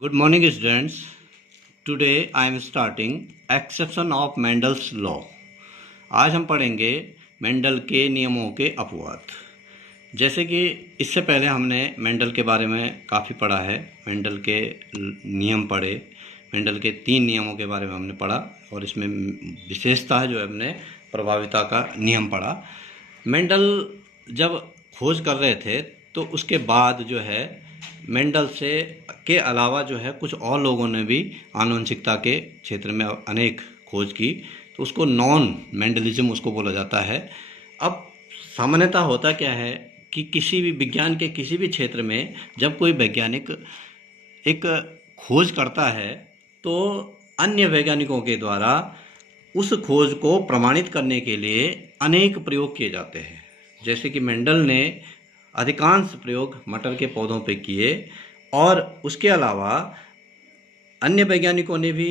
Good morning, students. Today I am starting exception of Mendel's law. आज हम पढ़ेंगे Mendel के नियमों के अपवाद। जैसे कि इससे पहले हमने मेंडल के बारे में काफ़ी पढ़ा है, मेंडल के नियम पढ़े, मेंडल के 3 नियमों के बारे में हमने पढ़ा और इसमें विशेषता है जो हमने प्रभाविता का नियम पढ़ा। मेंडल जब खोज कर रहे थे तो उसके बाद जो है मेंडल से के अलावा जो है कुछ और लोगों ने भी आनुवंशिकता के क्षेत्र में अनेक खोज की, तो उसको नॉन मेंडलिज्म उसको बोला जाता है। अब सामान्यतः होता क्या है कि किसी भी विज्ञान के किसी भी क्षेत्र में जब कोई वैज्ञानिक एक खोज करता है तो अन्य वैज्ञानिकों के द्वारा उस खोज को प्रमाणित करने के लिए अनेक प्रयोग किए जाते हैं। जैसे कि मेंडल ने अधिकांश प्रयोग मटर के पौधों पे किए और उसके अलावा अन्य वैज्ञानिकों ने भी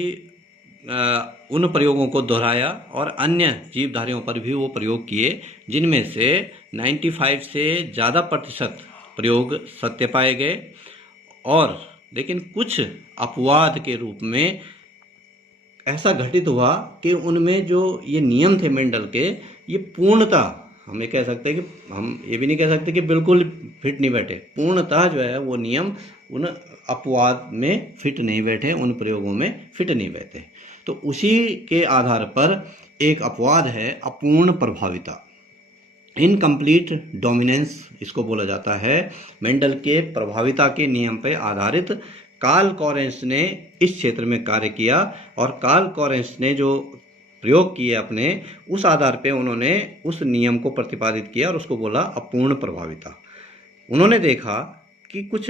उन प्रयोगों को दोहराया और अन्य जीवधारियों पर भी वो प्रयोग किए, जिनमें से 95 से ज़्यादा प्रतिशत प्रयोग सत्य पाए गए। और लेकिन कुछ अपवाद के रूप में ऐसा घटित हुआ कि उनमें जो ये नियम थे मेंडल के, ये पूर्णतः हम ये कह सकते हैं कि हम ये भी नहीं कह सकते कि बिल्कुल फिट नहीं बैठे, पूर्णतः जो है वो नियम उन अपवाद में फिट नहीं बैठे, उन प्रयोगों में फिट नहीं बैठे। तो उसी के आधार पर एक अपवाद है अपूर्ण प्रभाविता, इनकम्प्लीट डोमिनेंस इसको बोला जाता है। मेंडल के प्रभाविता के नियम पर आधारित कार्ल कॉरेंस ने इस क्षेत्र में कार्य किया और कार्ल कॉरेंस ने जो प्रयोग किए अपने, उस आधार पे उन्होंने उस नियम को प्रतिपादित किया और उसको बोला अपूर्ण प्रभाविता। उन्होंने देखा कि कुछ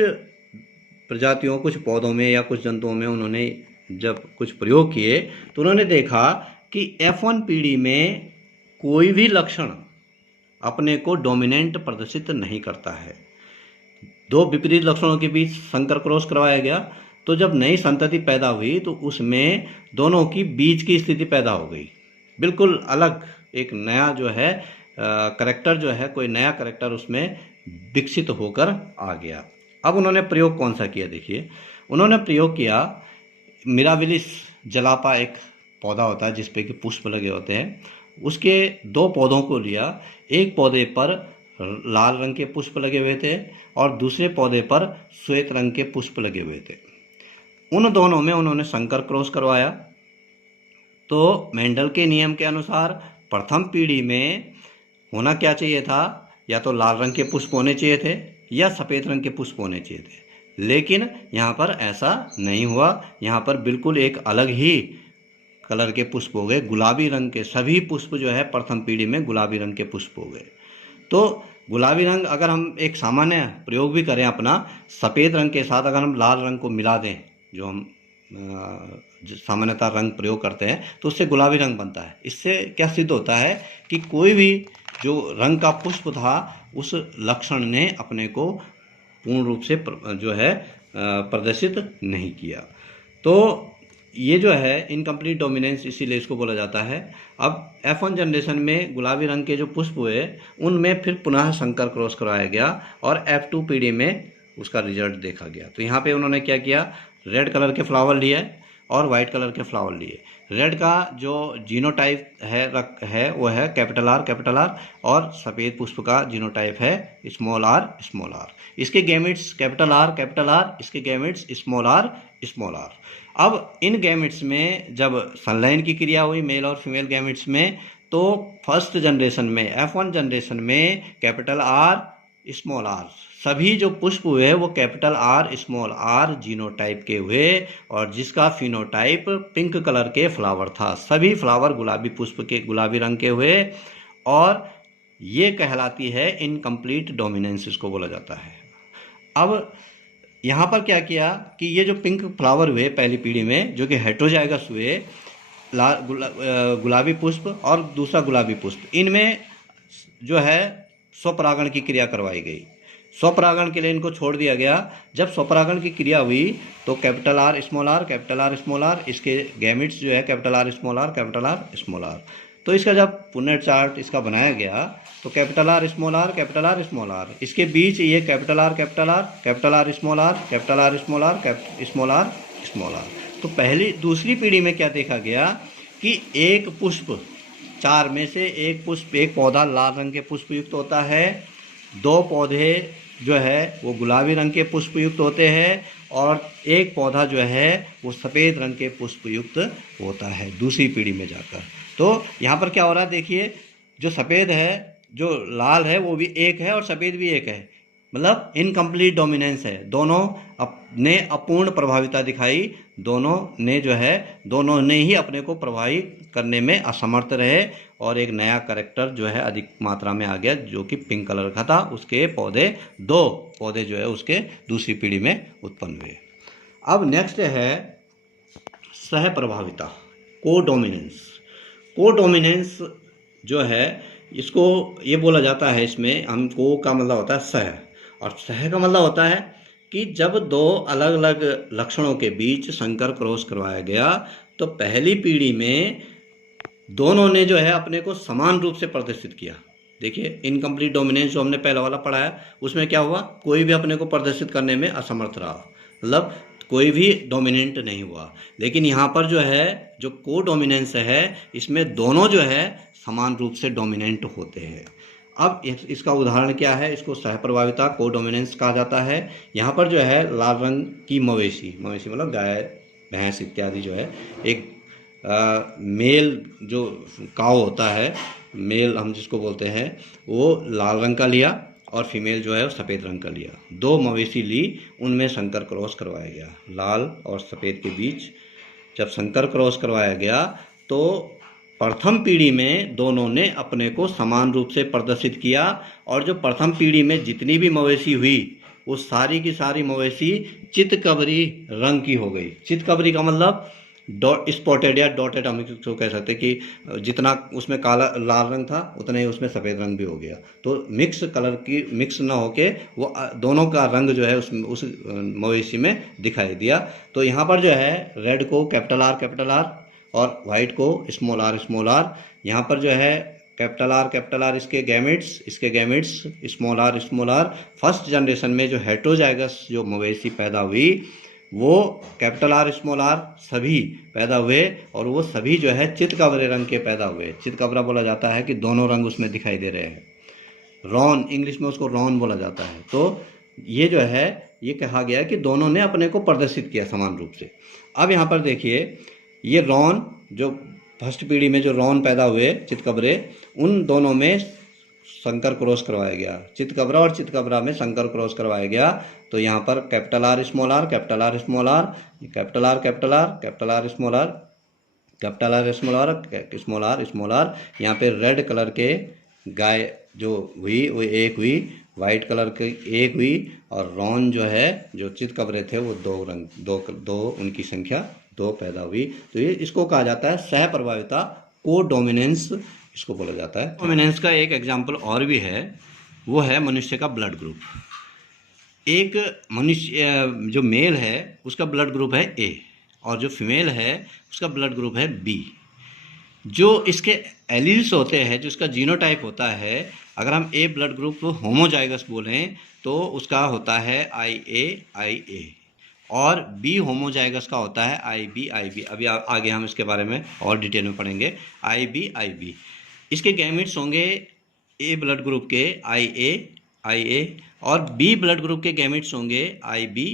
प्रजातियों, कुछ पौधों में या कुछ जंतुओं में उन्होंने जब कुछ प्रयोग किए तो उन्होंने देखा कि F1 पीढ़ी में कोई भी लक्षण अपने को डोमिनेंट प्रदर्शित नहीं करता है। दो विपरीत लक्षणों के बीच संकर क्रॉस करवाया गया, तो जब नई संतति पैदा हुई तो उसमें दोनों की बीच की स्थिति पैदा हो गई, बिल्कुल अलग एक नया जो है करैक्टर जो है, कोई नया करैक्टर उसमें विकसित होकर आ गया। अब उन्होंने प्रयोग कौन सा किया, देखिए उन्होंने प्रयोग किया मिराबिलिस जलापा, एक पौधा होता है जिसपे कि पुष्प लगे होते हैं, उसके 2 पौधों को लिया। एक पौधे पर लाल रंग के पुष्प लगे हुए थे और दूसरे पौधे पर श्वेत रंग के पुष्प लगे हुए थे। उन दोनों में उन्होंने संकर क्रॉस करवाया। तो मेंडल के नियम के अनुसार प्रथम पीढ़ी में होना क्या चाहिए था, या तो लाल रंग के पुष्प होने चाहिए थे या सफ़ेद रंग के पुष्प होने चाहिए थे, लेकिन यहाँ पर ऐसा नहीं हुआ। यहाँ पर बिल्कुल एक अलग ही कलर के पुष्प हो गए, गुलाबी रंग के सभी पुष्प जो है प्रथम पीढ़ी में गुलाबी रंग के पुष्प हो गए। तो गुलाबी रंग अगर हम एक सामान्य प्रयोग भी करें अपना, सफ़ेद रंग के साथ अगर हम लाल रंग को मिला दें, जो हम सामान्यतः रंग प्रयोग करते हैं, तो उससे गुलाबी रंग बनता है। इससे क्या सिद्ध होता है कि कोई भी जो रंग का पुष्प था उस लक्षण ने अपने को पूर्ण रूप से जो है प्रदर्शित नहीं किया। तो ये जो है इनकम्प्लीट डोमिनेंस इसीलिए इसको बोला जाता है। अब F1 जनरेशन में गुलाबी रंग के जो पुष्प हुए उनमें फिर पुनः संकर क्रॉस करवाया गया और F2 पीढ़ी में उसका रिजल्ट देखा गया। तो यहाँ पे उन्होंने क्या किया, रेड कलर के फ्लावर लिए और वाइट कलर के फ्लावर लिए। रेड का जो जीनोटाइप है वो है कैपिटल आर और सफ़ेद पुष्प का जीनोटाइप है स्मॉल आर। इसके गैमेट्स कैपिटल आर, इसके गैमेट्स स्मॉल आर। अब इन गैमेट्स में जब संलयन की क्रिया हुई मेल और फीमेल गैमेट्स में, तो फर्स्ट जनरेशन में F1 जनरेशन में कैपिटल आर स्मॉल आर सभी जो पुष्प हुए वो capital R small R genotype के हुए और जिसका फिनोटाइप पिंक कलर के फ्लावर था। सभी फ्लावर गुलाबी पुष्प के गुलाबी रंग के हुए और ये कहलाती है इनकम्प्लीट डोमिनेंस, इसको बोला जाता है। अब यहाँ पर क्या किया कि ये जो पिंक फ्लावर हुए पहली पीढ़ी में, जो कि हेटेरोजाइगस हुए, गुलाबी पुष्प और दूसरा गुलाबी पुष्प, इनमें जो है स्वपरागण की क्रिया करवाई गई। स्वपरागण के लिए इनको छोड़ दिया गया। जब स्वपरागण की क्रिया हुई तो कैपिटल आर स्मॉल आर, इसके गैमेट्स जो है कैपिटल आर स्मॉल आर। तो इसका जब पुनर्ट चार्ट इसका बनाया गया तो capital R small R, capital R small R, इसके बीच ये capital R capital R, capital R small R, capital R small R, small R small R. तो पहली दूसरी पीढ़ी में क्या देखा गया कि एक पुष्प, चार में से एक पुष्प, एक पौधा लाल रंग के पुष्प युक्त होता है, दो पौधे जो है वो गुलाबी रंग के पुष्प युक्त होते हैं और एक पौधा जो है वो सफ़ेद रंग के पुष्प युक्त होता है दूसरी पीढ़ी में जाकर। तो यहाँ पर क्या हो रहा है देखिए, जो सफ़ेद है, जो लाल है वो भी एक है और सफ़ेद भी एक है, मतलब इनकम्प्लीट डोमिनेंस है। दोनों ने अपूर्ण प्रभाविता दिखाई, दोनों ने जो है, दोनों ने ही अपने को प्रभावित करने में असमर्थ रहे और एक नया कैरेक्टर जो है अधिक मात्रा में आ गया जो कि पिंक कलर का था। उसके पौधे, दो पौधे जो है उसके दूसरी पीढ़ी में उत्पन्न हुए। अब नेक्स्ट है सह प्रभाविता, कोडोमिनेंस। कोडोमिनेंस जो है इसको ये बोला जाता है, इसमें हम को का मतलब होता है सह, और सह का मतलब होता है कि जब दो अलग अलग लक्षणों के बीच संकर क्रॉस करवाया गया तो पहली पीढ़ी में दोनों ने जो है अपने को समान रूप से प्रदर्शित किया। देखिए इनकम्प्लीट डोमिनेंस जो हमने पहला वाला पढ़ा है उसमें क्या हुआ, कोई भी अपने को प्रदर्शित करने में असमर्थ रहा, मतलब कोई भी डोमिनेंट नहीं हुआ। लेकिन यहाँ पर जो है जो को डोमिनेंस है इसमें दोनों जो है समान रूप से डोमिनेंट होते हैं। अब इसका उदाहरण क्या है, इसको सहप्रभाविता, को डोमिनेंस कहा जाता है। यहाँ पर जो है लाल रंग की मवेशी, मवेशी मतलब गाय भैंस इत्यादि जो है, एक मेल जो काऊ होता है, मेल हम जिसको बोलते हैं, वो लाल रंग का लिया और फीमेल जो है वो सफ़ेद रंग का लिया। दो मवेशी ली, उनमें संकर क्रॉस करवाया गया। लाल और सफ़ेद के बीच जब संकर क्रॉस करवाया गया तो प्रथम पीढ़ी में दोनों ने अपने को समान रूप से प्रदर्शित किया और जो प्रथम पीढ़ी में जितनी भी मवेशी हुई वो सारी की सारी मवेशी चितकबरी रंग की हो गई। चितकबरी का मतलब स्पॉटेड या डॉटेड, हम इसको कह सकते हैं कि जितना उसमें काला लाल रंग था उतना ही उसमें सफ़ेद रंग भी हो गया। तो मिक्स कलर की, मिक्स ना होके वो दोनों का रंग जो है उस मवेशी में दिखाई दिया। तो यहाँ पर जो है रेड को कैपिटल आर और वाइट को स्मॉल आर। यहाँ पर जो है कैपिटल आर इसके gametes small R. First generation में जो हेटेरोजाइगस जो मवेशी पैदा हुई वो कैपिटल आर स्मॉल आर सभी पैदा हुए और वो सभी जो है चितकबरे रंग के पैदा हुए। चितकबरा बोला जाता है कि दोनों रंग उसमें दिखाई दे रहे हैं। रॉन, इंग्लिश में उसको रॉन बोला जाता है। तो ये जो है ये कहा गया कि दोनों ने अपने को प्रदर्शित किया समान रूप से। अब यहाँ पर देखिए, ये रॉन जो फर्स्ट पीढ़ी में जो रॉन पैदा हुए चितकबरे, उन दोनों में संकर क्रॉस करवाया गया। चितकबरा और चितकबरा में संकर क्रॉस करवाया गया। तो यहाँ पर capital R small R, capital R small R, capital R capital R, capital R small R, capital R small R, small R. यहाँ पे रेड कलर के गाय जो हुई वो एक हुई, वाइट कलर की एक हुई और रॉन जो है जो चितकबरे थे वो दो उनकी संख्या दो पैदा हुई। तो ये इसको कहा जाता है सह प्रभाविता, को डोमिनेंस इसको बोला जाता है। डोमिनेंस का एक एग्जाम्पल और भी है, वो है मनुष्य का ब्लड ग्रुप। एक मनुष्य जो मेल है उसका ब्लड ग्रुप है ए और जो फीमेल है उसका ब्लड ग्रुप है बी। जो इसके एलील्स होते हैं, जो इसका जीनोटाइप होता है, अगर हम ए ब्लड ग्रुप होमोजाइगस बोलें तो उसका होता है IA और बी होमोजाइगस का होता है IB। अभी आगे हम इसके बारे में और डिटेल में पढ़ेंगे। IB इसके गैमेट्स होंगे ए ब्लड ग्रुप के IA और बी ब्लड ग्रुप के गैमेट्स होंगे IB।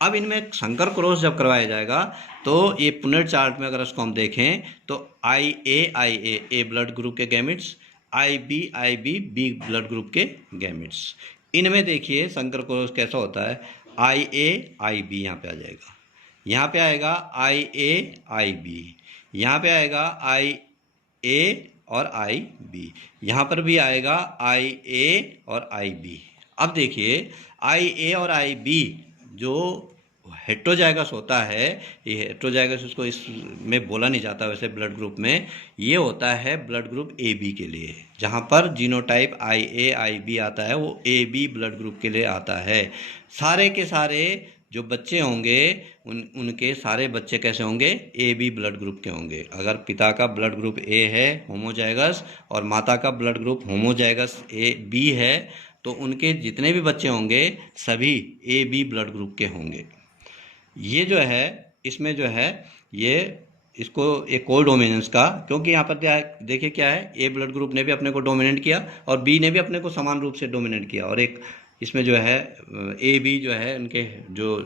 अब इनमें संकर क्रॉस जब करवाया जाएगा तो ये पुनर्ट चार्ट में अगर इसको हम देखें तो IA ए ब्लड ग्रुप के gametes, IB B blood group के गैमेट्स। इनमें देखिए संकर क्रॉस कैसा होता है, IB यहाँ पे आ जाएगा, यहाँ पे आएगा IB, यहाँ पे आएगा IA और IB, यहाँ पर भी आएगा IA और IB। अब देखिए IA और IB जो हेटेरोजाइगस होता है, ये हेटेरोजाइगस उसको इसमें बोला नहीं जाता वैसे ब्लड ग्रुप में, ये होता है ब्लड ग्रुप AB के लिए। जहाँ पर जीनोटाइप IA IB आता है वो AB ब्लड ग्रुप के लिए आता है। सारे के सारे जो बच्चे होंगे उनके सारे बच्चे कैसे होंगे, ए बी ब्लड ग्रुप के होंगे। अगर पिता का ब्लड ग्रुप ए है होमोजाइगस और माता का blood group homozygous A B है, तो उनके जितने भी बच्चे होंगे सभी ए बी ब्लड ग्रुप के होंगे। ये जो है इसमें जो है ये इसको एक को डोमिनेंस का, क्योंकि यहाँ पर देखिए क्या है, ए ब्लड ग्रुप ने भी अपने को डोमिनेट किया और बी ने भी अपने को समान रूप से डोमिनेट किया, और एक इसमें जो है ए बी जो है उनके जो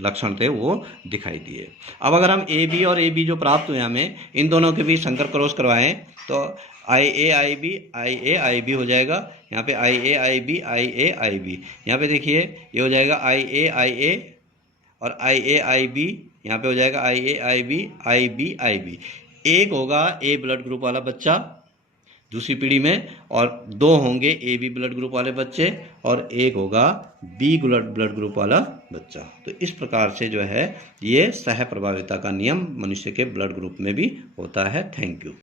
लक्षण थे वो दिखाई दिए। अब अगर हम ए बी और ए बी जो प्राप्त हुए हमें, इन दोनों के बीच संकर क्रॉस करवाएं तो आई ए आई बी हो जाएगा। यहाँ पे आई ए आई बी, यहाँ पे देखिए ये हो जाएगा आई ए और आई बी, यहाँ पे हो जाएगा आई बी। एक होगा ए ब्लड ग्रुप वाला बच्चा दूसरी पीढ़ी में, और दो होंगे ए बी ब्लड ग्रुप वाले बच्चे, और एक होगा बी ब्लड ग्रुप वाला बच्चा। तो इस प्रकार से जो है ये सह प्रभाविता का नियम मनुष्य के ब्लड ग्रुप में भी होता है। Thank you.